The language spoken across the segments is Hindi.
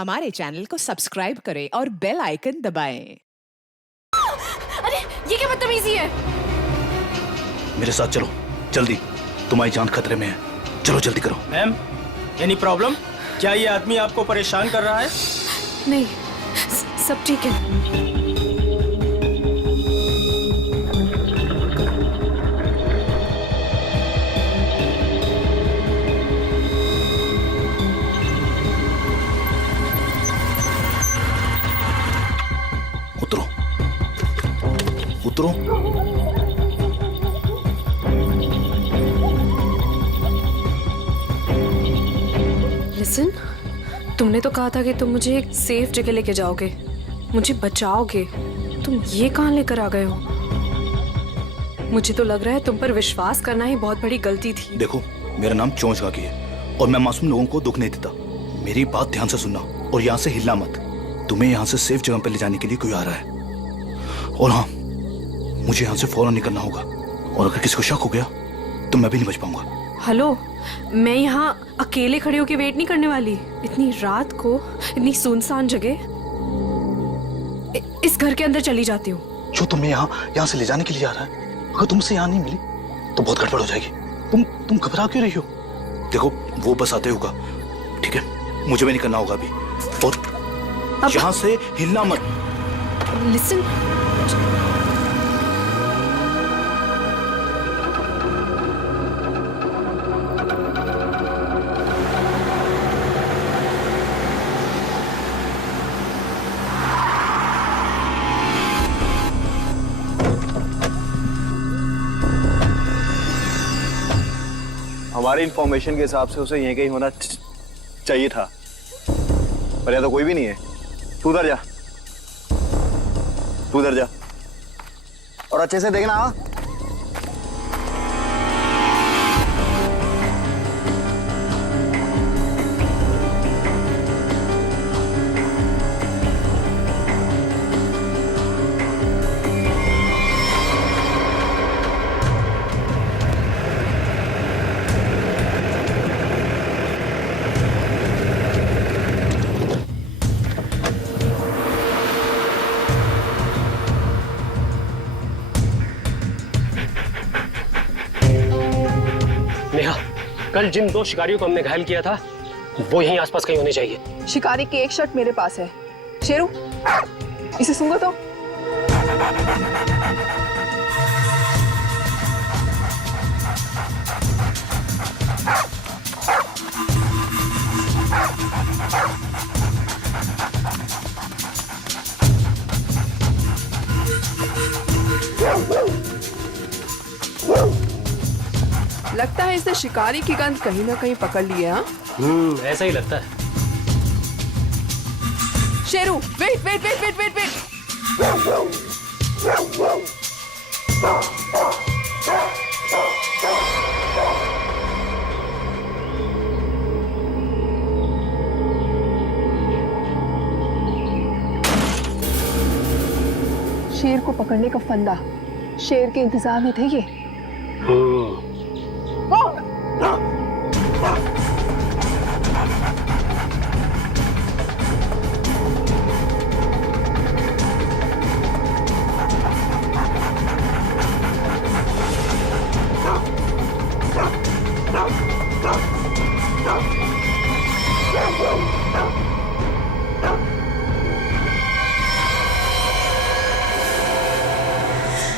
हमारे चैनल को सब्सक्राइब करें और बेल आइकन दबाएं। अरे ये क्या बदतमीजी है? मेरे साथ चलो जल्दी, तुम्हारी जान खतरे में है। चलो जल्दी करो। Ma'am, any problem? क्या ये आदमी आपको परेशान कर रहा है? नहीं, सब ठीक है। उतरो उतरो। लिसन, तुमने तो कहा था कि तुम मुझे एक सेफ जगह लेके जाओगे, मुझे बचाओगे। तुम ये कहाँ लेकर आ गए हो? मुझे तो लग रहा है तुम पर विश्वास करना ही बहुत बड़ी गलती थी। देखो, मेरा नाम चोंच गागी है और मैं मासूम लोगों को दुख नहीं देता। मेरी बात ध्यान से सुनना और यहाँ से हिलना मत। तुम्हें यहाँ से सेफ जगह पर ले जाने के लिए कोई आ रहा है। और हाँ, मुझे यहाँ से फौरन निकलना होगा और अगर किसी को शक हो गया तो मैं भी नहीं बच पाऊंगा। हेलो, मैं यहाँ अकेले खड़े होकर वेट नहीं करने वाली। इतनी रात को इतनी सुनसान जगह, इस घर के अंदर चली जाती हूँ। जो तुम्हें यहाँ से ले जाने के लिए आ रहा है, अगर तुमसे यहाँ नहीं मिली तो बहुत गड़बड़ हो जाएगी। तुम घबरा क्यों रही हो? देखो, वो बस आते होगा, ठीक है? मुझे भी निकलना होगा अभी। और यहाँ से हिलना मत। लिसन, हमारी इंफॉर्मेशन के हिसाब से उसे यहीं कहीं होना चाहिए था, पर यहाँ तो कोई भी नहीं है। तू उधर जा, तू उधर जा और अच्छे से देखना। हाँ, नेहा, कल जिन 2 शिकारियों को हमने घायल किया था वो यहीं आसपास कहीं होने चाहिए। शिकारी की एक शर्ट मेरे पास है। शेरू, इसे सूंघो तो। लगता है इसने शिकारी की गंध कहीं ना कहीं पकड़ ली है। हाँ, ऐसा ही लगता है। Sheru, wait wait wait wait wait wait. शेर को पकड़ने का फंदा, शेर के इंतजार में थे ये।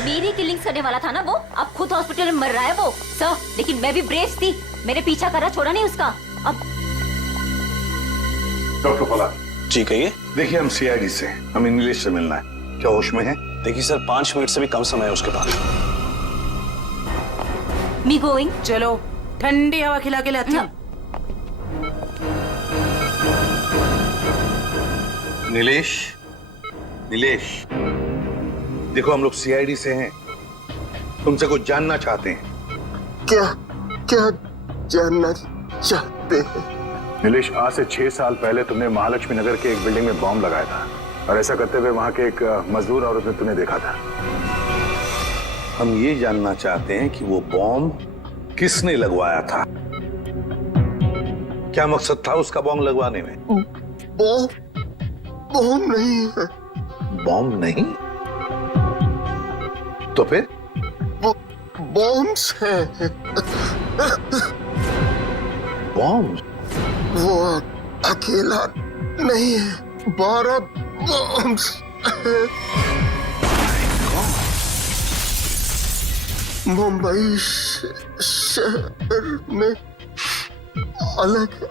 मेरी किलिंग्स करने वाला था ना वो, अब खुद हॉस्पिटल में मर रहा है वो सर। लेकिन मैं भी ब्रेव थी, मैंने पीछा करा, छोड़ा नहीं उसका। अब डॉक्टर पॉलार्ड जी कहिए। देखिए, हम सीआईडी से, हमें नीलेश से मिलना है। क्या होश में है? देखिए सर, 5 मिनट से भी कम समय है उसके पास। Me going. चलो, ठंडी हवा खिला के लाती हूँ। नीलेश, नीलेश, देखो हम लोग सीआईडी से हैं, तुमसे कुछ जानना चाहते हैं। क्या क्या जानना चाहते हैं? नीलेश, आज से 6 साल पहले तुमने महालक्ष्मी नगर के एक बिल्डिंग में बॉम्ब लगाया था और ऐसा करते हुए वहां के एक मजदूर औरत ने तुम्हें देखा था। हम ये जानना चाहते हैं कि वो बॉम्ब किसने लगवाया था, क्या मकसद था उसका बॉम्ब लगवाने में? बॉम्ब नहीं है। बॉम्ब नहीं तो फिर? बॉम्ब्स हैं। बॉम्ब? वो अकेला नहीं है, 12 बॉम्ब्स हैं। मुंबई शहर में अलग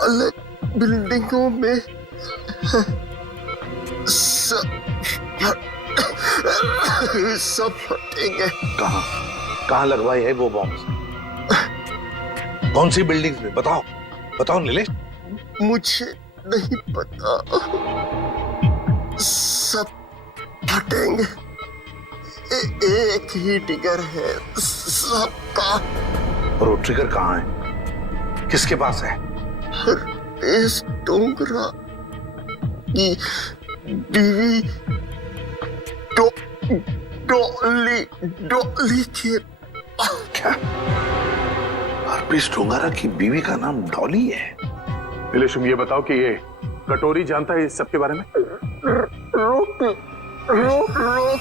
अलग बिल्डिंगों में सब फटेंगे। कहाँ लगवाई है वो बॉम्ब? कौन सी बिल्डिंग में? बताओ बताओ नीलेश। मुझे नहीं पता, सब फटेंगे। एक ही ट्रिगर है सबका। और वो ट्रिगर कहाँ है? किसके पास है? इस डोंगरा की बीवी डॉली के। क्या? हरप्रीत डोंगरा की बीवी का नाम डॉली है? नीलेश, तुम ये बताओ कि ये कटोरी जानता है इस सब के बारे में? रोक रोक रोक।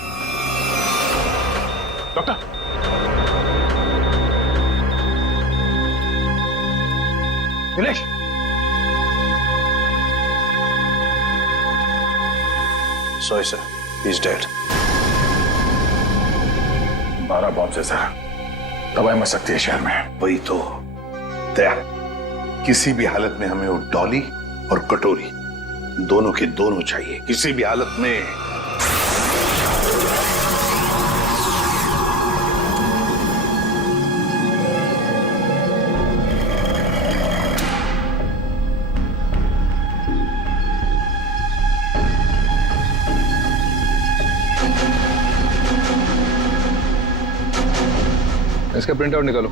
Doctor, Nilesh, sorry sir, he is dead. 12 bomb से सर, तबाही मच सकती है शहर में। वही तो दया, किसी भी हालत में हमें वो डॉली और कटोरी दोनों के दोनों चाहिए, किसी भी हालत में। इसका प्रिंट आउट निकालो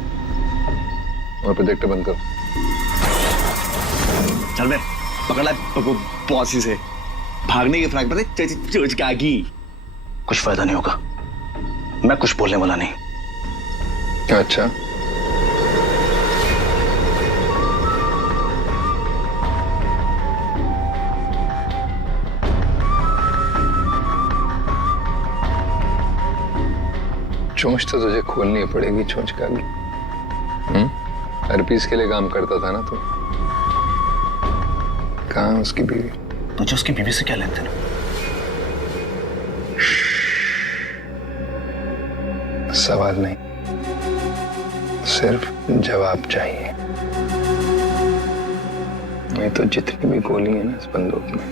और प्रोजेक्टर बंद करो। चल मैं पकड़ ला पॉसी से, भागने की फ्रैक पता चोचकागी। कुछ फायदा नहीं होगा, मैं कुछ बोलने वाला नहीं। अच्छा, चोंच तो तुझे खोलनी पड़ेगी, चोंच का भी। हरपीस के लिए काम करता था ना तू? कहाँ उसकी बीवी? तुझे उसकी बीवी से क्या लेन देन? सवाल नहीं, सिर्फ जवाब चाहिए। नहीं तो जितनी भी गोली है ना इस बंदूक में,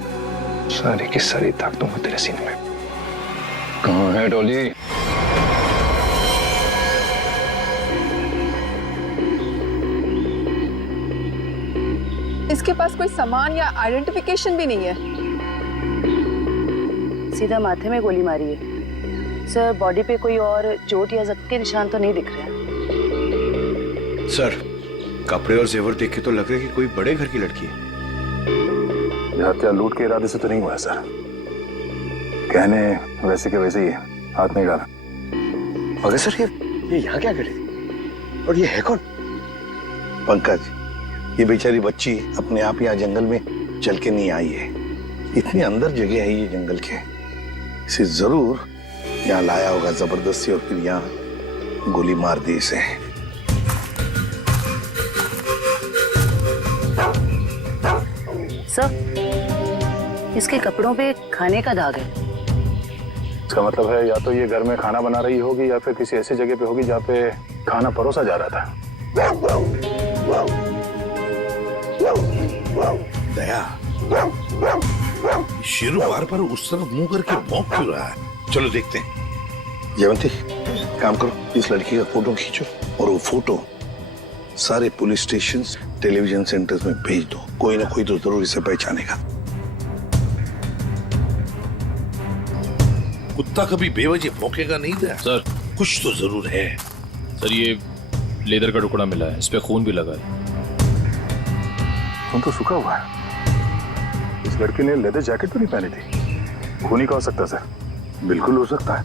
सारी की सारी ताक दूंगा तेरे सीने में। कहाँ है डॉली? इसके पास कोई सामान या आइडेंटिफिकेशन भी नहीं है। सीधा माथे में गोली मारी है सर। बॉडी पे कोई और चोट या जख्म के निशान तो नहीं दिख रहे हैं। सर, कपड़े और जेवर देख के तो लग रहा है कि कोई बड़े घर की लड़की है। हत्या लूट के इरादे से तो नहीं हुआ सर। कहने वैसे के वैसे ही है, हाथ नहीं डाला। मगर सर ये यहाँ क्या करे? और ये है कौन? पंकज, ये बेचारी बच्ची अपने आप यहाँ जंगल में चल के नहीं आई है। इतनी अंदर जगह है ये जंगल के, इसे जरूर यहाँ लाया होगा जबरदस्ती और फिर यहाँ गोली मार दी इसे। सर, इसके कपड़ों पे खाने का दाग है। इसका मतलब है या तो ये घर में खाना बना रही होगी या फिर किसी ऐसी जगह पे होगी जहाँ पे खाना परोसा जा रहा था। दया, शेरू बार बार उस तरफ मुंह करके भौंक क्यों रहा है? चलो देखते हैं। जयवंती, काम करो, इस लड़की का फोटो खींचो और वो फोटो सारे पुलिस स्टेशन, टेलीविजन सेंटर्स में भेज दो। कोई ना कोई तो जरूर इसे पहचानेगा। कुत्ता कभी बेवजह भौंकेगा नहीं था सर। कुछ तो जरूर है। सर, ये लेदर का टुकड़ा मिला है, इस पे खून भी लगा है। खून तो सूखा हुआ है। इस लड़की ने लेदर जैकेट तो नहीं पहनी थी। खून ही का हो सकता सर? बिल्कुल हो सकता है।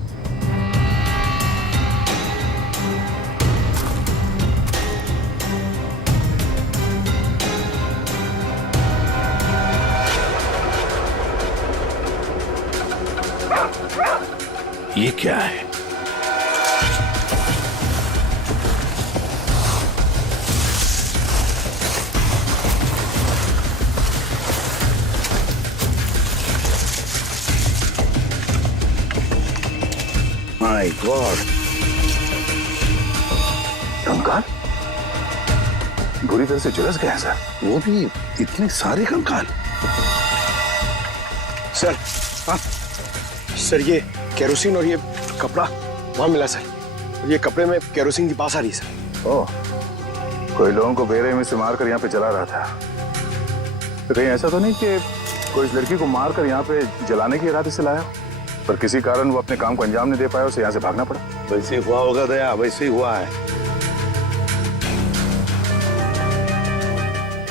ये क्या है? माय गॉड, कंकाल बुरी तरह से झुलस गया सर, वो भी इतने सारे कंकाल। सर, हाँ सर, ये केरोसिन और ये कपड़ा वहां मिला सर। ये कपड़े में केरोसिन की बास आ रही है सर। ओह, कोई लोगों को बेरहमी में से मारकर यहाँ पे जला रहा था। तो कहीं ऐसा तो नहीं कि कोई इस लड़की को मारकर यहाँ पे जलाने के इरादे से लाया, पर किसी कारण वो अपने काम को अंजाम नहीं दे पाया, उसे यहाँ से भागना पड़ा? वैसे ही हुआ होगा दया, वैसे ही हुआ है।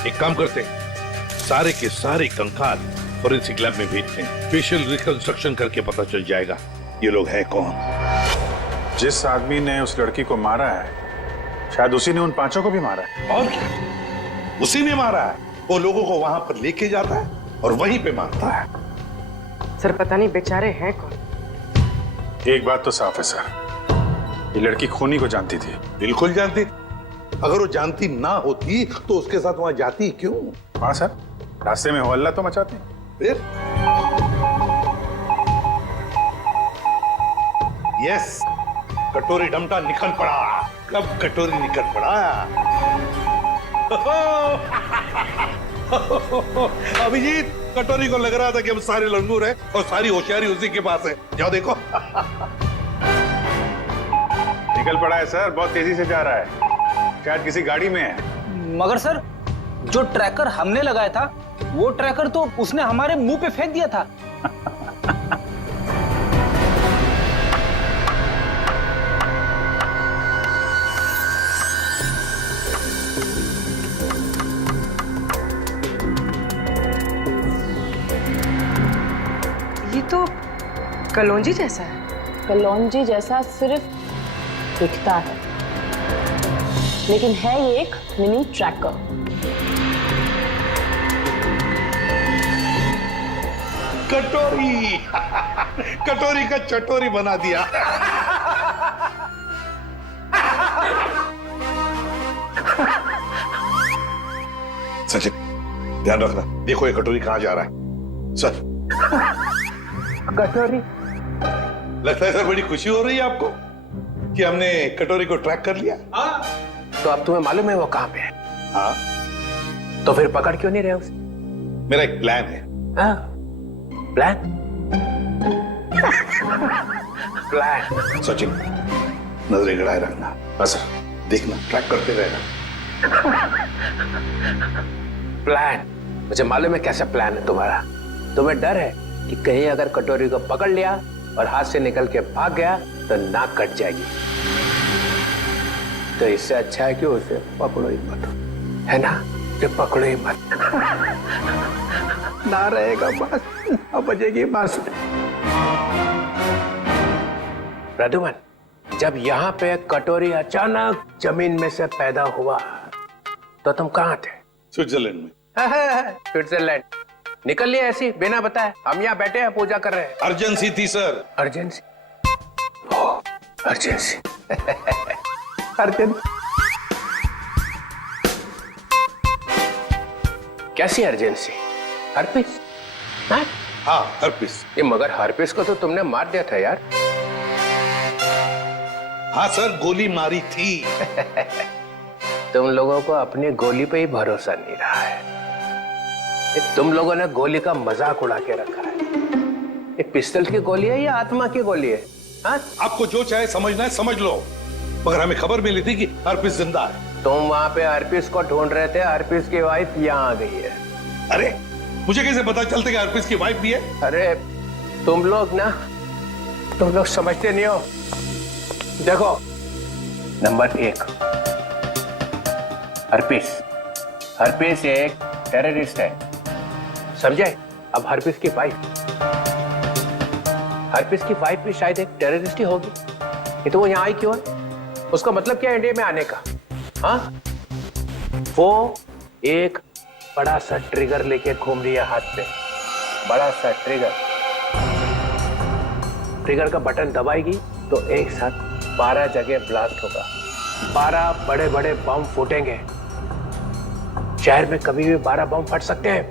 एक काम करते हैं, सारे के सारे कंकाल फॉरेंसिक लैब में भेजते हैं, फेशियल रिकंस्ट्रक्शन करके पता चल जाएगा ये लोग हैं कौन। जिस आदमी ने उस लड़की को मारा है, शायद उसी ने उन पांचों को भी मारा है। और क्या, उसी ने मारा है। वो लोगों को वहां पर लेके जाता है और वहीं पे मारता है। सर पता नहीं बेचारे हैं कौन। एक बात तो साफ है सर, ये लड़की खूनी को जानती थी। बिल्कुल जानती। अगर वो जानती ना होती तो उसके साथ वहां जाती क्यों? हाँ सर, रास्ते में हो हल्ला तो मचाती। फिर यस, कटोरी डमटा निकल पड़ा। कब कटोरी निकल पड़ा? अभिजीत, कटोरी को लग रहा था कि हम सारे लंगूर हैं और सारी होशियारी उसी के पास है। जाओ देखो। निकल पड़ा है सर, बहुत तेजी से जा रहा है, शायद किसी गाड़ी में है। मगर सर, जो ट्रैकर हमने लगाया था वो ट्रैकर तो उसने हमारे मुंह पे फेंक दिया था। ये तो कलौंजी जैसा है। कलौंजी जैसा सिर्फ दिखता है, लेकिन है ये एक मिनी ट्रैकर। कटोरी कटोरी का चटोरी बना दिया। सचिन, ध्यान रखना, देखो ये कटोरी कहां जा रहा है। सर, कटोरी, लगता है सर बड़ी खुशी हो रही है आपको कि हमने कटोरी को ट्रैक कर लिया। तो अब तुम्हें मालूम है वो कहां पे है? हाँ, तो फिर पकड़ क्यों नहीं रहे उसे? मेरा एक प्लान है। हाँ, प्लान? प्लान? सचिन, नजरें गड़ाए रखना। बस देखना, ट्रैक करते रहना। प्लान? मुझे मालूम है कैसा प्लान है तुम्हारा। तुम्हें डर है कि कहीं अगर कटोरी को पकड़ लिया और हाथ से निकल के भाग गया तो नाक कट जाएगी। तो इससे अच्छा है कि उसे पकड़ो ही मत, है ना? कि पकड़ो ही मत। ना रहेगा बस, ना बजेगी बस। प्रद्युमन, जब यहाँ पे कटोरी अचानक जमीन में से पैदा हुआ तो तुम कहाँ थे? स्विट्जरलैंड में। स्विट्जरलैंड निकल लिए ऐसी बिना बताए? हम यहाँ बैठे हैं, पूजा कर रहे हैं। अर्जेंसी थी सर। अर्जेंसी? अर्जेंसी। अर्जेंसी कैसी अर्जेंसी? हर्पिस? हाँ, हर्पिस। ये मगर हर्पिस को तो तुमने मार दिया था यार। हाँ सर, गोली मारी थी। तुम लोगों को अपनी गोली पे ही भरोसा नहीं रहा है। तुम लोगों ने गोली का मजाक उड़ा के रखा है। ये पिस्टल की गोली है या आत्मा की गोली है? हाँ? आपको जो चाहे समझना है समझ लो, मगर हमें खबर मिली थी कि हर्पिस जिंदा है। तुम वहां पे हर्पिस को ढूंढ रहे थे, हर्पिस की वाइफ यहाँ आ गई है। अरे मुझे कैसे पता चलता कि हर्पिस की वाइफ भी है? अरे तुम लोग समझते नहीं हो। देखो, नंबर 1, हर्पिस एक टेररिस्ट है, समझे? अब हर्पिस की वाइफ भी शायद एक टेररिस्ट ही होगी। ये तो वो यहाँ आई क्यों है? उसका मतलब क्या है इंडिया में आने का? हाँ, वो एक बड़ा सा ट्रिगर लेके घूम रही है हाथ पे, बड़ा सा ट्रिगर। ट्रिगर का बटन दबाएगी तो एक साथ 12 जगह ब्लास्ट होगा। 12 बड़े बड़े बम फूटेंगे। शहर में कभी भी 12 बम फट सकते हैं।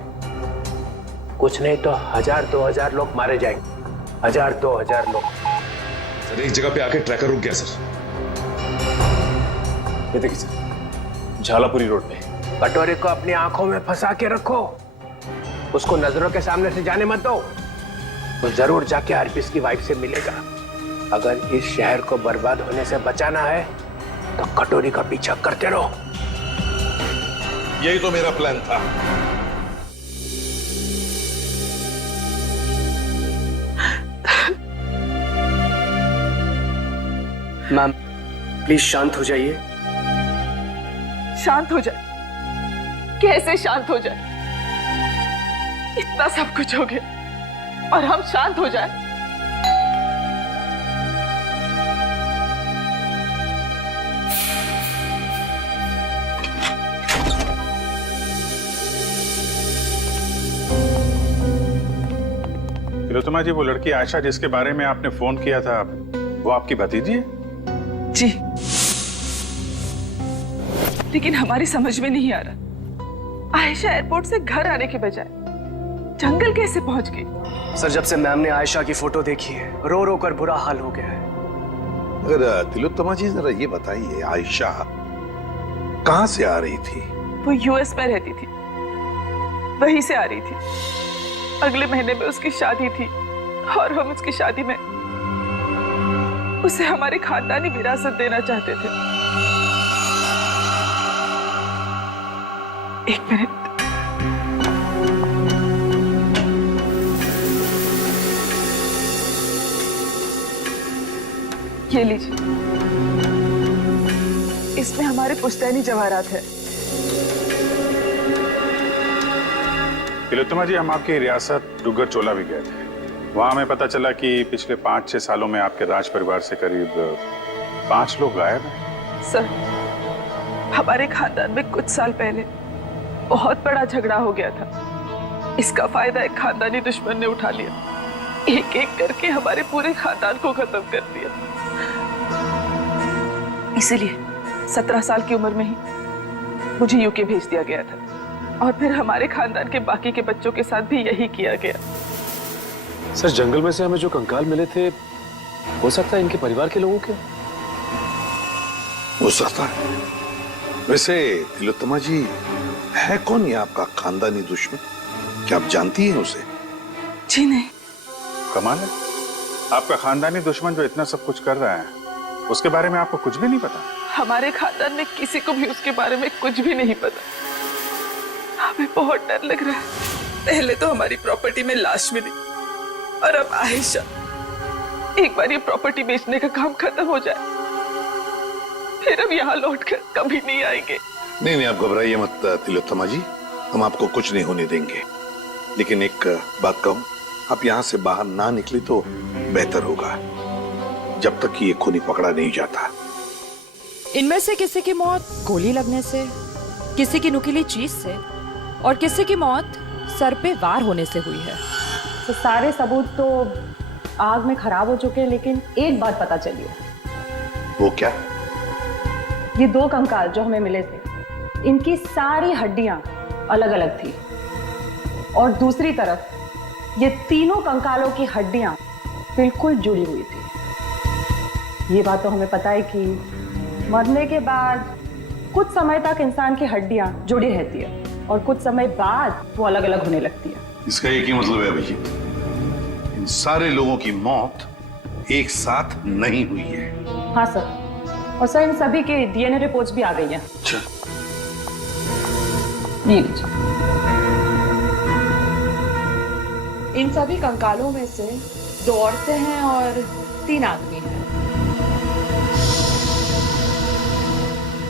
कुछ नहीं तो 1000-2000 लोग मारे जाएंगे। 1000-2000 लोग। सर एक जगह पे आके ट्रैकर रुक गया सर। ये देखिए सर, झालापुरी रोड पे। कटोरे को अपनी आंखों में फंसा के रखो, उसको नजरों के सामने से जाने मत दो। वो जरूर जाके आरपीएस की वाइफ से मिलेगा। अगर इस शहर को बर्बाद होने से बचाना है तो कटोरी का पीछा करते रहो। यही तो मेरा प्लान था। मैम प्लीज शांत हो जाइए। शांत हो जाए? कैसे शांत हो जाए? इतना सब कुछ हो गया और हम शांत हो जाए? तिलोत्तमा जी, वो लड़की आयशा जिसके बारे में आपने फोन किया था, वो आपकी भतीजी है? जी, लेकिन हमारी समझ में नहीं आ रहा, आयशा एयरपोर्ट से घर आने के बजाय जंगल कैसे पहुंच गई? सर जब से मैम ने आयशा की फोटो देखी है, रो रो कर बुरा हाल हो गया है। अगर तिलोत्तमा जी जरा ये बताइए, आयशा कहां से आ रही थी? वो यूएस में रहती थी, वहीं से आ रही थी। अगले महीने में उसकी शादी थी और हम उसकी शादी में उसे हमारे खानदानी विरासत देना चाहते थे। एक मिनट, ये लीजिए, इसमें हमारे पुश्तैनी जवाहरात है। तिलोत्तमा जी, हम आपकी रियासत डुग्गर चोला भी गए थे। वहां हमें पता चला कि पिछले 5-6 सालों में आपके राज परिवार से करीब 5 लोग गायब हैं। सर, हमारे खानदान में कुछ साल पहले बहुत बड़ा झगड़ा हो गया था। इसका फायदा एक खानदानी दुश्मन ने उठा लिया। एक एक करके हमारे पूरे खानदान को खत्म कर दिया। इसीलिए 17 साल की उम्र में ही मुझे यूके भेज दिया गया था और फिर हमारे खानदान के बाकी के बच्चों के साथ भी यही किया गया। सर जंगल में से हमें जो कंकाल मिले थे, हो सकता है इनके परिवार के लोगों के? हो सकता है। वैसे तिलोत्तमा जी, है कौन ये आपका खानदानी दुश्मन? क्या आप जानती हैं उसे? जी नहीं। कमाल है, आपका खानदानी दुश्मन जो इतना सब कुछ कर रहा है, उसके बारे में आपको कुछ भी नहीं पता? हमारे खानदान में किसी को भी उसके बारे में कुछ भी नहीं पता। हमें बहुत डर लग रहा है। पहले तो हमारी प्रॉपर्टी में लाश मिली और अब आयशा। एक बार ये प्रॉपर्टी बेचने का काम खत्म हो जाए, फिर हम यहाँ लौटकर कभी नहीं आएंगे। नहीं, आप घबराइए मत तिलोत्तमा जी, हम आपको कुछ नहीं होने देंगे। लेकिन एक बात कहूं, आप यहाँ से बाहर ना निकले तो बेहतर होगा, जब तक कि ये खूनी पकड़ा नहीं जाता। इनमें से किसी की मौत गोली लगने से, किसी की नुकीली चीज से और किसी की मौत सर पे वार होने से हुई है। तो सारे सबूत तो आग में खराब हो चुके हैं, लेकिन एक बात पता चली है। वो क्या? ये 2 कंकाल जो हमें मिले थे, इनकी सारी हड्डियां अलग अलग थी और दूसरी तरफ ये तीनों कंकालों की हड्डियां बिल्कुल जुड़ी हुई थी। ये बात तो हमें पता है कि मरने के बाद कुछ समय तक इंसान की हड्डियां जुड़ी रहती है और कुछ समय बाद वो अलग अलग होने लगती है। इसका एक ही मतलब है अभिजीत, इन सारे लोगों की मौत एक साथ नहीं हुई है। हाँ सर, और सर इन सभी के डीएनए रिपोर्ट्स भी आ गई हैं। अच्छा, ये लीजिए। इन सभी कंकालों में से 2 औरतें हैं और 3 आदमी हैं।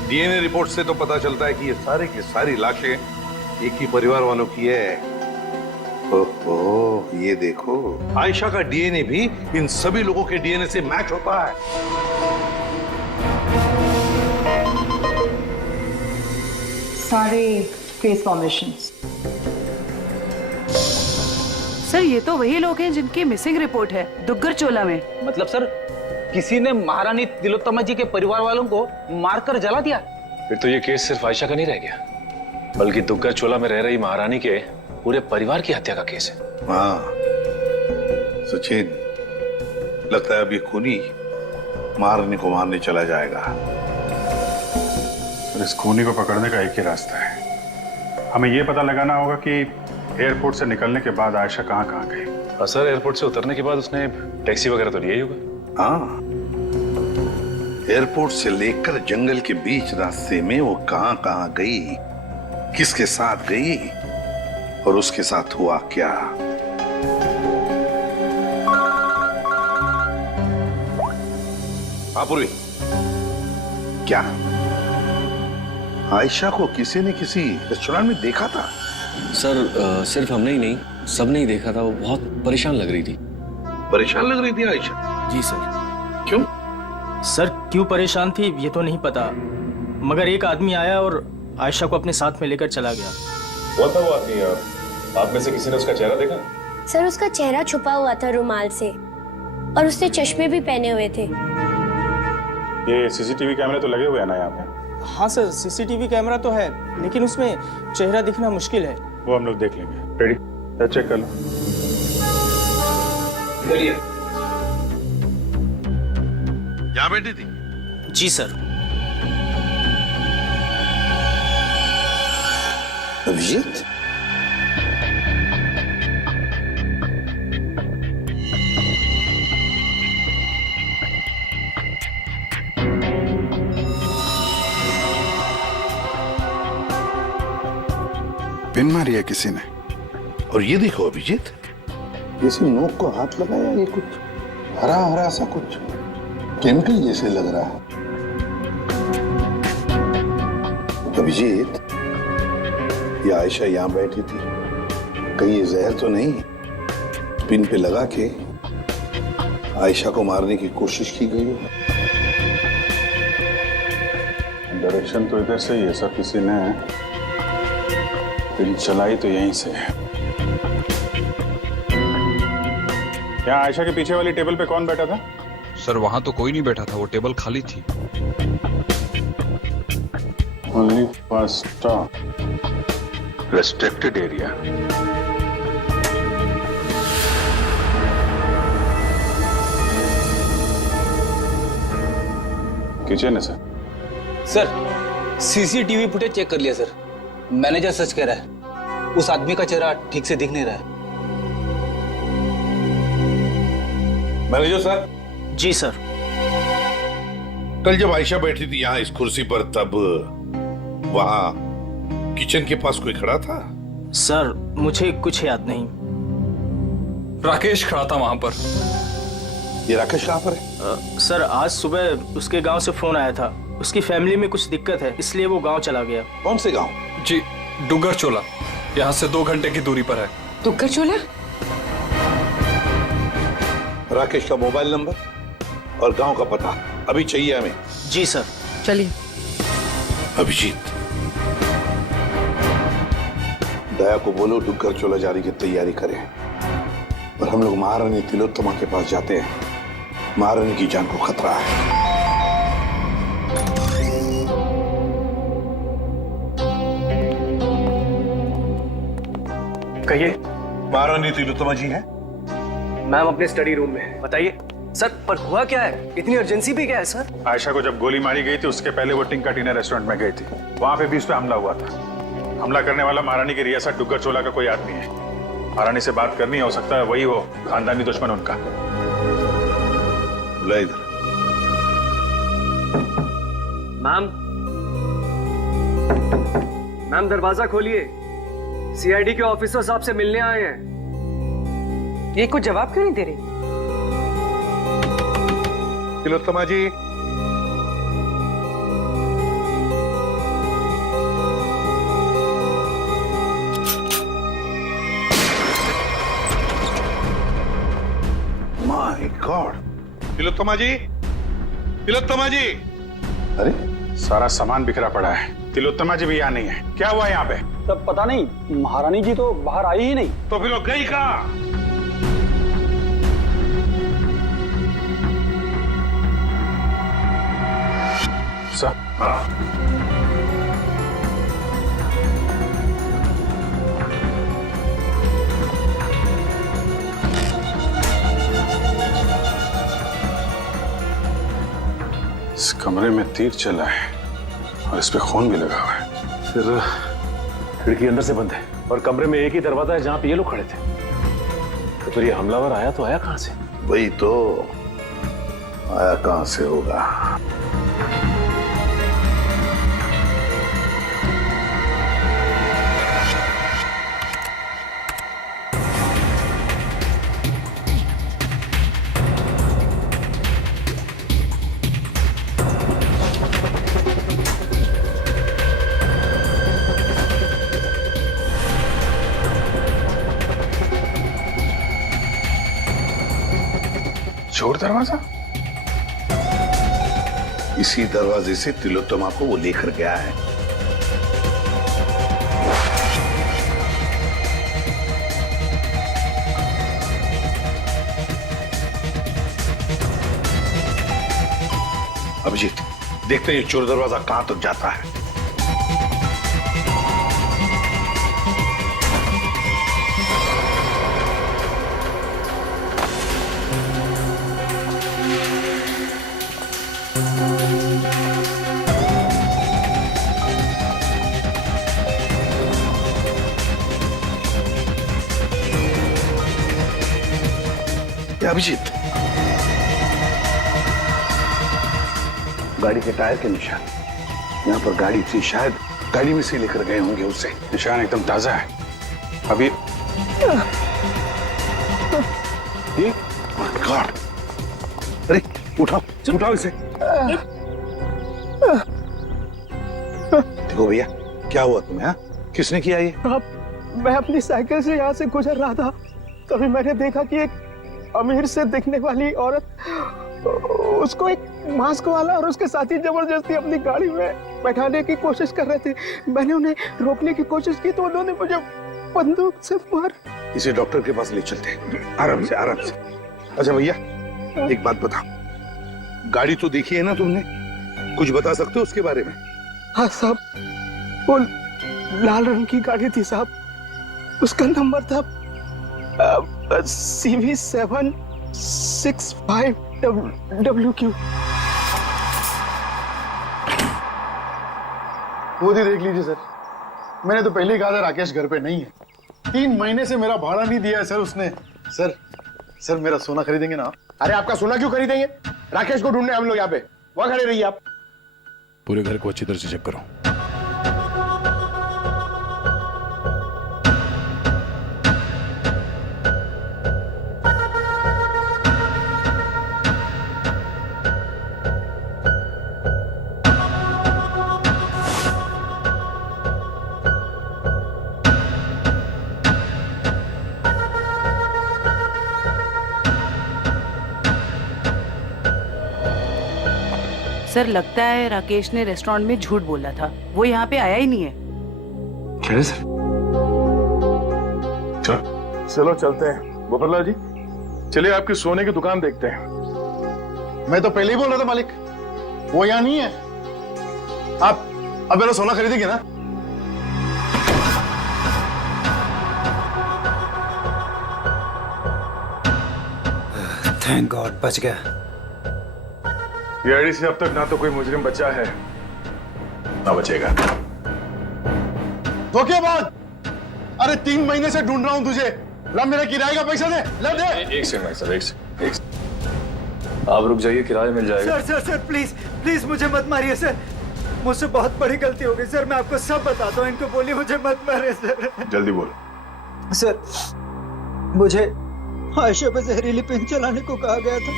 डीएनए रिपोर्ट से तो पता चलता है कि ये सारे की सारी लाशें एक ही परिवार वालों की है। ओहो, ये देखो, आयशा का डीएनए भी इन सभी लोगों के डीएनए से मैच होता है। सारे फेस फॉर्मेशंस। सर, सर ये तो वही लोग हैं जिनकी मिसिंग रिपोर्ट है दुग्गर चोला में। मतलब सर किसी ने महारानी तिलोत्तमा जी के परिवार वालों को मारकर जला दिया। फिर तो ये केस सिर्फ आयशा का नहीं रह गया, बल्कि दुग्गर चोला में रह रही महारानी के पूरे परिवार की हत्या का केस है। हाँ सचिन, लगता है अब ये खूनी महारानी को मारने चला जाएगा। इस खूनी को पकड़ने का एक ही रास्ता है, हमें ये पता लगाना होगा कि एयरपोर्ट से निकलने के बाद आयशा कहाँ गई। सर एयरपोर्ट से उतरने के बाद उसने टैक्सी वगैरह तो लिया ही होगा। हाँ, एयरपोर्ट से लेकर जंगल के बीच रास्ते में वो कहाँ गई, किसके साथ गई और उसके साथ हुआ क्या। पूर्वी, क्या आयशा को किसी ने किसी रेस्टोरेंट में देखा था? सर सिर्फ हमने ही नहीं, सबने ही देखा था। वो बहुत परेशान लग रही थी। परेशान लग रही थी आयशा? जी सर। क्यों? सर क्यों परेशान थी ये तो नहीं पता, मगर एक आदमी आया और आयशा को अपने साथ में लेकर चला गया। कौन था वो आदमी? आप में से किसी ने उसका चेहरा देखा? सर उसका चेहरा छुपा हुआ था रुमाल से और उसने चश्मे भी पहने हुए थे। ये सीसीटीवी कैमरे तो लगे हुए हैं ना यहाँ पे? हाँ सर, सीसीटीवी कैमरा तो है, लेकिन उसमें चेहरा दिखना मुश्किल है। वो हम लोग देख लेंगे। रेडी? चेक कर लो। यहाँ बैठी थी? जी सर। अभिजीत? पिन मारी है किसी ने। और ये देखो अभिजीत, किसी नोक को हाथ लगाया, ये कुछ हरा हरा सा कुछ केमिकल जैसे लग रहा है। अभिजीत, ये आयशा यहाँ बैठी थी, कहीं ये जहर तो नहीं पिन पे लगा के आयशा को मारने की कोशिश की गई हो? डायरेक्शन तो इधर से ही है सर, किसी ने पिन चलाई तो यहीं से है। यहाँ आयशा के पीछे वाली टेबल पे कौन बैठा था? सर वहां तो कोई नहीं बैठा था, वो टेबल खाली थी। Only first stop restricted area. Kitchen है sir. Sir CCTV footage check कर लिया सर, मैनेजर सच कह रहा है, उस आदमी का चेहरा ठीक से दिख नहीं रहा है। Manager sir. जी सर। कल जब आयशा बैठी थी यहाँ इस कुर्सी पर, तब वहां किचन के पास कोई खड़ा था? सर मुझे कुछ याद नहीं। राकेश खड़ा था वहां पर। ये राकेश कहाँ पर है? सर आज सुबह उसके गांव से फोन आया था, उसकी फैमिली में कुछ दिक्कत है, इसलिए वो गांव चला गया। कौन से गांव? जी डुग्गर चोला, यहाँ से 2 घंटे की दूरी पर है। दुग्गर चोला? राकेश का मोबाइल नंबर और गांव का पता अभी चाहिए हमें। जी सर। चलिए। अभिजीत, दया को बोलो डुग्गर चोला जाने की तैयारी करें और हम लोग महारानी तिलोत्तमा के पास जाते हैं। महारानी की जान को खतरा है। कहिए। महारानी तिलोत्तमा जी हैं? मैम अपने स्टडी रूम में। बताइए सर, पर हुआ क्या है? इतनी अर्जेंसी भी क्या है सर? आयशा को जब गोली मारी गई थी उसके पहले वो टिंका टीना रेस्टोरेंट में गई थी, वहां पे भी उस पर हमला हुआ था। हमला करने वाला महारानी की रियासत डुग्गर चोला का कोई आदमी है। महारानी से बात करनी, हो सकता है वही हो खानदानी दुश्मन उनका। बुला इधर। मैम दरवाजा खोलिए, सीआईडी के ऑफिसर साहब से मिलने आए हैं। ये कुछ जवाब क्यों नहीं दे रही? तिलोत्तमा जी। My God. तिलोत्तमा जी, तिलोत्तमा जी। अरे सारा सामान बिखरा पड़ा है, तिलोत्तमा जी भी यहाँ नहीं है। क्या हुआ यहाँ पे? तब पता नहीं, महारानी जी तो बाहर आई ही नहीं। तो फिर वो गई कहाँ? इस कमरे में तीर चला है और इस पे खून भी लगा हुआ है। फिर खिड़की अंदर से बंद है और कमरे में एक ही दरवाजा है जहां पे ये लोग खड़े थे। तो फिर ये हमलावर आया तो आया कहां से? वही तो, आया कहां से होगा? चोर दरवाजा? इसी दरवाजे से तिलोत्तमा को वो लेकर गया है। अभिजीत, देखते हैं ये चोर दरवाजा कहां तक जाता है। अभिजीत, गाड़ी के टायर के निशान यहाँ पर गाड़ी थी, शायद गाड़ी में से लेकर गए होंगे उसे। निशान एकदम ताजा है। अभी ये गॉड, अरे उठाओ उठाओ इसे। देखो भैया, क्या हुआ तुम्हें? हाँ, किसने किया ये? मैं अपनी साइकिल से यहाँ से गुजर रहा था, तभी मैंने देखा कि एक अमीर से दिखने वाली औरत उसको एक मास्क वाला और उसके साथी जबरदस्ती अपनी गाड़ी में बैठाने की कोशिश कर रहे थे। मैंने उन्हें रोकने की कोशिश की तो उन्होंने मुझे बंदूक से मार। इसे डॉक्टर के पास ले चलते हैं, आराम से आराम से। अच्छा भैया, एक बात बताओ, गाड़ी तो देखी है ना तुमने, कुछ बता सकते हो उसके बारे में? हाँ साहब, वो लाल रंग की गाड़ी थी साहब, उसका नंबर था CV765WQ। वो भी देख लीजिए सर, मैंने तो पहले ही कहा था राकेश घर पे नहीं है। 3 महीने से मेरा भाड़ा नहीं दिया है सर उसने। सर मेरा सोना खरीदेंगे ना? अरे आपका सोना क्यों खरीदेंगे? राकेश को ढूंढने हम लोग यहाँ पे, वहां खड़े रहिए आप। पूरे घर को अच्छी तरह से चेक करो। सर लगता है राकेश ने रेस्टोरेंट में झूठ बोला था, वो यहाँ पे आया ही नहीं है। क्या सर? चलो चलते हैं। गोपाललाल जी, चलिए आपकी सोने की दुकान देखते हैं। मैं तो पहले ही बोल रहा था मालिक, वो यहाँ नहीं है। आप अब मेरा सोना खरीदेंगे ना? थैंक गॉड, बच गया। ये आईडी से अब तक ना तो कोई मुजरिम बचा है ना बचेगा। तो क्या बात? अरे 3 महीने से ढूंढ रहा हूं तुझे। ला मेरा किराए का पैसा दे, ला दे। एक सेकंड सर, एक सेकंड। आप रुक जाइए, किराया मिल जाएगा। सर प्लीज मुझे मत मारिए सर, मुझसे बहुत बड़ी गलती हो गई सर, मैं आपको सब बताता हूँ। इनको बोलिए मुझे मत मारिए सर। जल्दी बोल। सर मुझे आयशा पे जहरीली पेन चलाने को कहा गया था,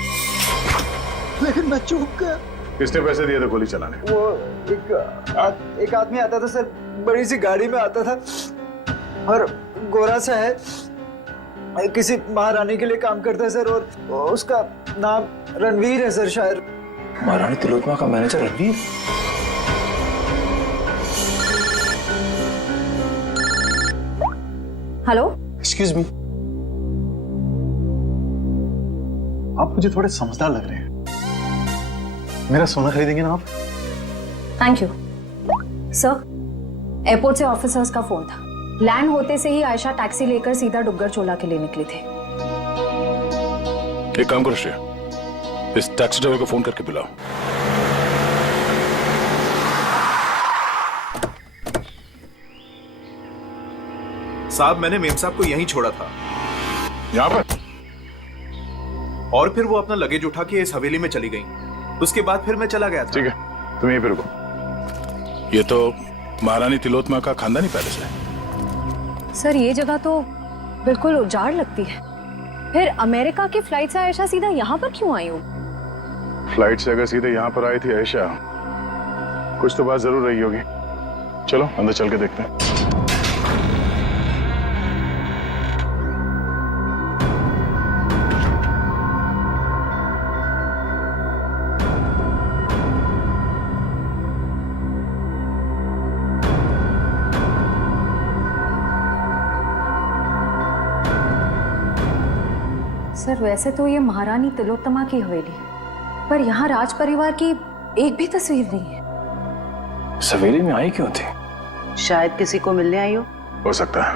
लेकिन मैं चूक गया। किसने पैसे दिए थे गोली चलाने? वो एक आदमी आता था सर, बड़ी सी गाड़ी में आता था और गोरा सा है, किसी महारानी के लिए काम करता है सर, और उसका नाम रणवीर है सर शायद। महारानी तिलोत्तमा का manager Ranveer? Hello, excuse me, आप मुझे थोड़े समझदार लग रहे हैं। मेरा सोना खरीदेंगे ना आप? Thank you sir. एयरपोर्ट से ऑफिसर्स का फोन था। लैंड होते से ही आयशा टैक्सी लेकर सीधा डुग्गर चोला के लिए निकली थी। एक काम करो श्रेया, इस टैक्सी ड्राइवर को फोन करके बुलाओ। साहब मैंने मेम साहब को यहीं छोड़ा था। यहाँ पर? और फिर वो अपना लगेज उठा के इस हवेली में चली गई। उसके बाद फिर मैं चला गया था। ठीक है, तुम यहीं पे रुको। ये तो महारानी तिलोत्तमा का खानदानी पैलेस है। सर ये जगह तो बिल्कुल उजाड़ लगती है। फिर अमेरिका की फ्लाइट से आयशा सीधा यहाँ पर क्यों आई हूँ? फ्लाइट से अगर सीधे यहाँ पर आई थी आयशा, कुछ तो बात जरूर रही होगी। चलो अंदर चल के देखते हैं। सर वैसे तो ये महारानी तिलोत्तमा की हवेली है, पर यहाँ राज परिवार की एक भी तस्वीर नहीं है। इस हवेली में आई क्यों थी? शायद किसी को मिलने आई हो सकता है।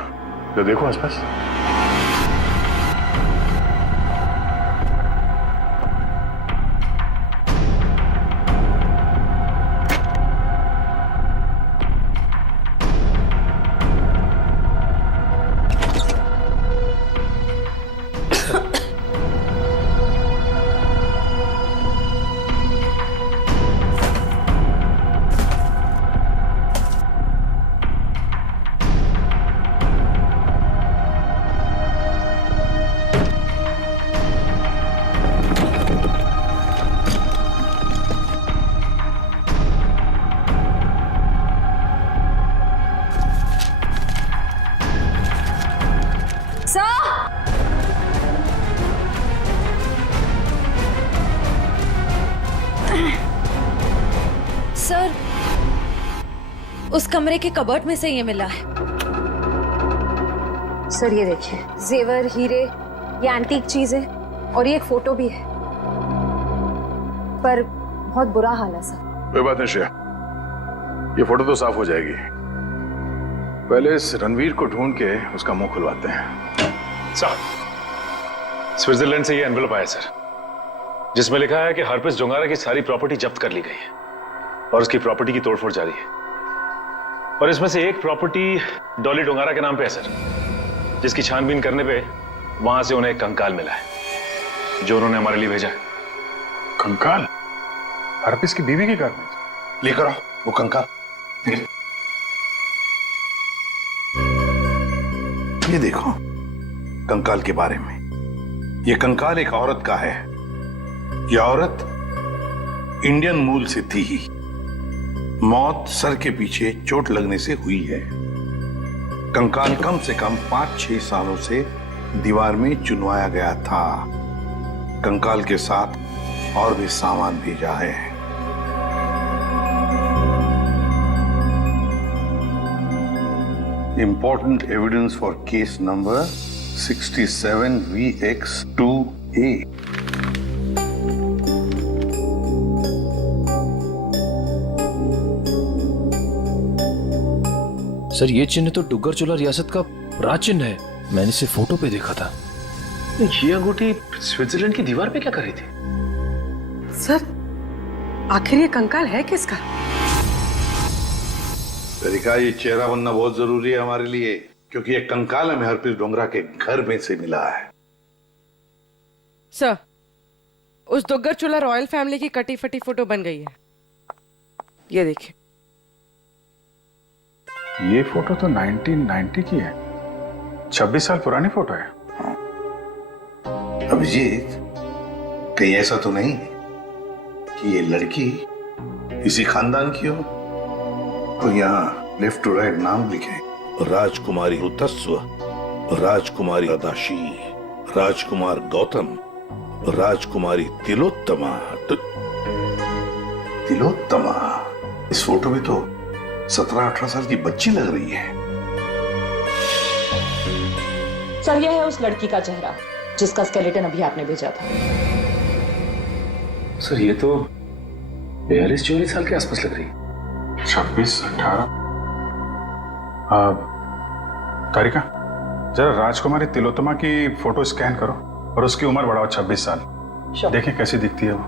तो देखो आसपास। सर उस कमरे के कबर्ड में से ये मिला है। सर ये देखिए, जेवर, हीरे, ये एंटीक चीजें और ये एक फोटो भी है, पर बहुत बुरा हाल है सर। कोई बात नहीं श्रेया, ये फोटो तो साफ हो जाएगी। पहले इस रणवीर को ढूंढ के उसका मुंह खुलवाते हैं। साहब, स्विट्जरलैंड से ये एनवेलप आया सर, जिसमें लिखा है कि हरप्रिस डोंगारा की सारी प्रॉपर्टी जब्त कर ली गई है और उसकी प्रॉपर्टी की तोड़फोड़ जारी है। और इसमें से एक प्रॉपर्टी डॉली डोंगारा के नाम पे है सर, जिसकी छानबीन करने पे वहां से उन्हें एक कंकाल मिला है जो उन्होंने हमारे लिए भेजा है। कंकाल? हरप्रिस की बीवी के घर में? लेकर आओ वो कंकाल। ये देखो कंकाल के बारे में। ये कंकाल एक औरत का है। यह औरत इंडियन मूल से थी ही। मौत सर के पीछे चोट लगने से हुई है। कंकाल कम से कम 5-6 सालों से दीवार में चुनवाया गया था। कंकाल के साथ और भी सामान भेजा है। Important evidence for case number 67 VX2A। Sir ये चिन्ह तो डुग्गर चोला रियासत का राज चिन्ह है। मैंने इसे फोटो पे देखा था। ये अंगूठी स्विट्जरलैंड की दीवार पे क्या कर रही थी? सर आखिर ये कंकाल है किसका? तरीका, ये चेहरा बनना बहुत जरूरी है हमारे लिए, क्योंकि ये कंकाल हमें हरप्रीत डोंगरा के घर में से मिला है। सर उस डुग्गर चोला रॉयल फैमिली की कटी फटी फोटो बन गई है, ये देखिए। ये फोटो तो 1990 की है। 26 साल पुरानी फोटो है। अभिजीत, कहीं ऐसा तो नहीं कि ये लड़की इसी खानदान की हो? तो यहाँ लेफ्ट टू राइट नाम लिखे। राजकुमारी रुतस्व, राजकुमारी अदाशी, राजकुमार गौतम, राजकुमारी तिलोत्तमा। तिलोत्तमा? इस फोटो में तो 17-18 साल की बच्ची लग रही है। सर यह है उस लड़की का चेहरा जिसका स्केलेटन अभी आपने भेजा था। सर ये तो 42-44 साल के आसपास लग रही है। 26, 18। तारिका, जरा राजकुमारी तिलोत्तमा की फोटो स्कैन करो और उसकी उम्र बढ़ाओ 26 साल। देखें कैसी दिखती है वो।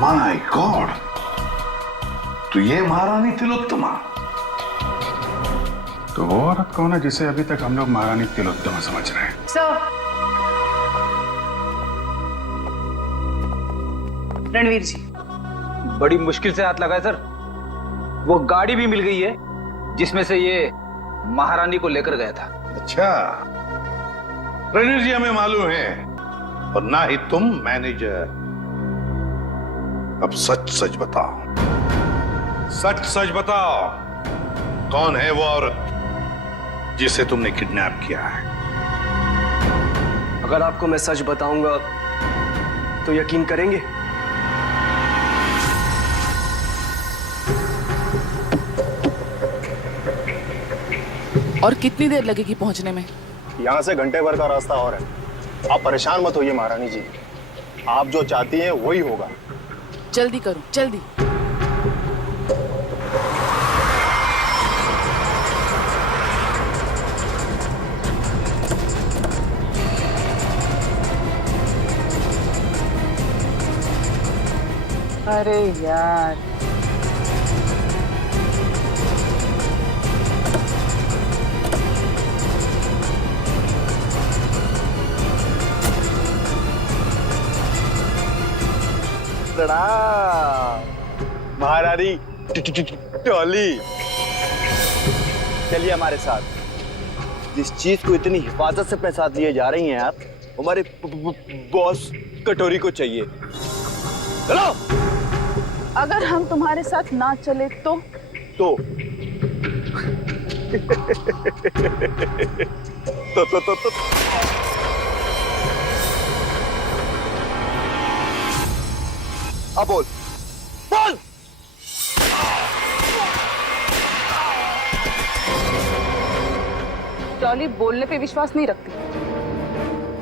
माय गॉड, तो ये महारानी तिलोत्तमा। तो वो औरत कौन है जिसे अभी तक हम लोग महारानी तिलोत्तमा समझ रहे हैं? रणवीर जी, बड़ी मुश्किल से हाथ लगा है सर। वो गाड़ी भी मिल गई है जिसमें से ये महारानी को लेकर गया था। अच्छा, रणवीर जी हमें मालूम है, और ना ही तुम मैनेजर। अब सच सच बताओ, सच सच बताओ, कौन है वो औरत जिसे तुमने किडनैप किया है? अगर आपको मैं सच बताऊंगा तो यकीन करेंगे? और कितनी देर लगेगी पहुंचने में? यहाँ से घंटे भर का रास्ता और है। आप परेशान मत होइए महारानी जी, आप जो चाहती हैं वही होगा। जल्दी करो, जल्दी। अरे यार, महारानी टॉली, चलिए हमारे साथ। जिस चीज को इतनी हिफाजत से अपने साथ लिए जा रही हैं आप, हमारे बॉस कटोरी को चाहिए। चलो। अगर हम तुम्हारे साथ ना चले तो? तो अब बोल बोल। टॉली बोलने पे विश्वास नहीं रखती,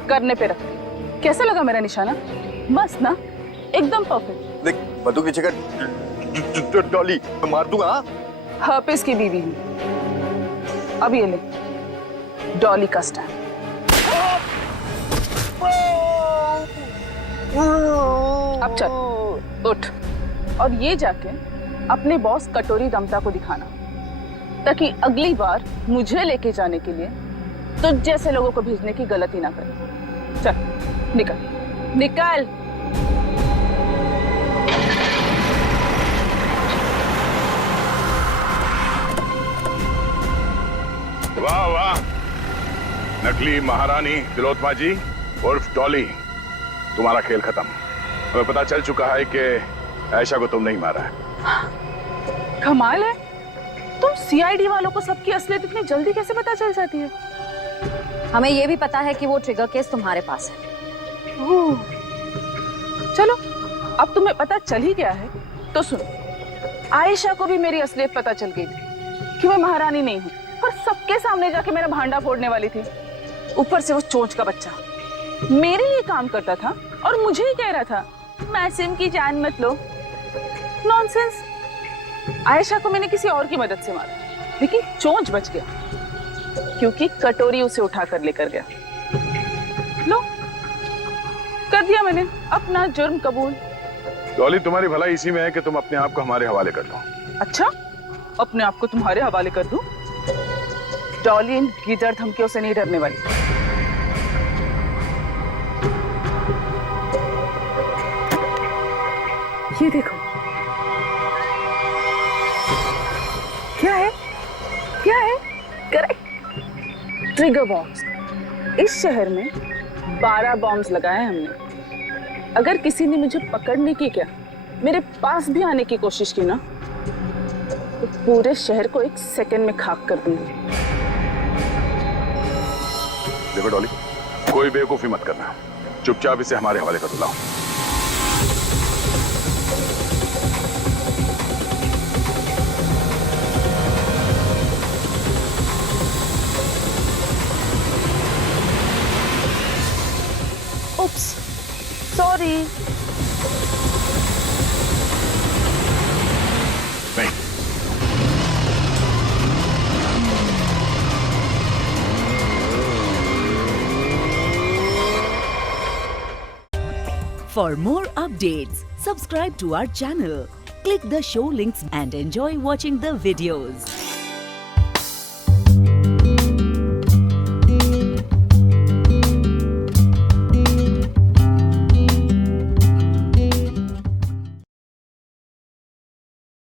करने पे रखती। कैसा लगा मेरा निशाना? मस्त ना, एकदम परफेक्ट। देख, मधु की जगह डॉली मार दूंगा। हर्पिस की बीवी हूँ। अब ये ले डॉली का स्टैंड। अब चल, उठ और ये जाके अपने बॉस कटोरी रमता को दिखाना, ताकि अगली बार मुझे लेके जाने के लिए तुझ जैसे लोगों को भेजने की गलती ना करे। चल निकल निकल। वाह वाह, नकली महारानी तिलोत्तमा जी उर्फ डॉली, तुम्हारा खेल खत्म। हमें पता चल चुका है कि आयशा को तुम नहीं मारा है। कमाल है, तुम सीआईडी वालों को सबकी असलियत इतनी जल्दी कैसे पता चल जाती है? हमें ये भी पता है कि वो ट्रिगर केस तुम्हारे पास है। चलो, अब तुम्हें पता चल ही गया है तो सुनो, आयशा को भी मेरी असलियत पता चल गई थी कि मैं महारानी नहीं हूँ, पर सबके सामने जाके मेरा भांडा फोड़ने वाली थी। ऊपर से वो चोंच का बच्चा मेरे लिए काम करता था और मुझे ही कह रहा था मासूम की जान मत लो। नॉनसेंस। आयशा को मैंने किसी और की मदद से मारा, लेकिन चोंच बच गया क्योंकि कटोरी उसे उठाकर लेकर गया। लो, कर दिया मैंने अपना जुर्म कबूल। डॉली, तुम्हारी भलाई इसी में है कि तुम अपने आप को हमारे हवाले कर दो। अच्छा, अपने आप को तुम्हारे हवाले कर दूं? डॉली इन गिदड़ धमकियों से नहीं डरने वाली। ये देखो, क्या है? क्या है? Correct, trigger bombs. इस शहर में 12 बॉम्ब्स लगाए हमने। अगर किसी ने मुझे पकड़ने की, क्या मेरे पास भी आने की कोशिश की ना, तो पूरे शहर को 1 सेकंड में खाक कर दूंगी। देखो डॉली, कोई बेवकूफी मत करना, चुपचाप इसे हमारे हवाले कर दो। लाओ। Sorry. For more updates, subscribe to our channel, click the show links and enjoy watching the videos.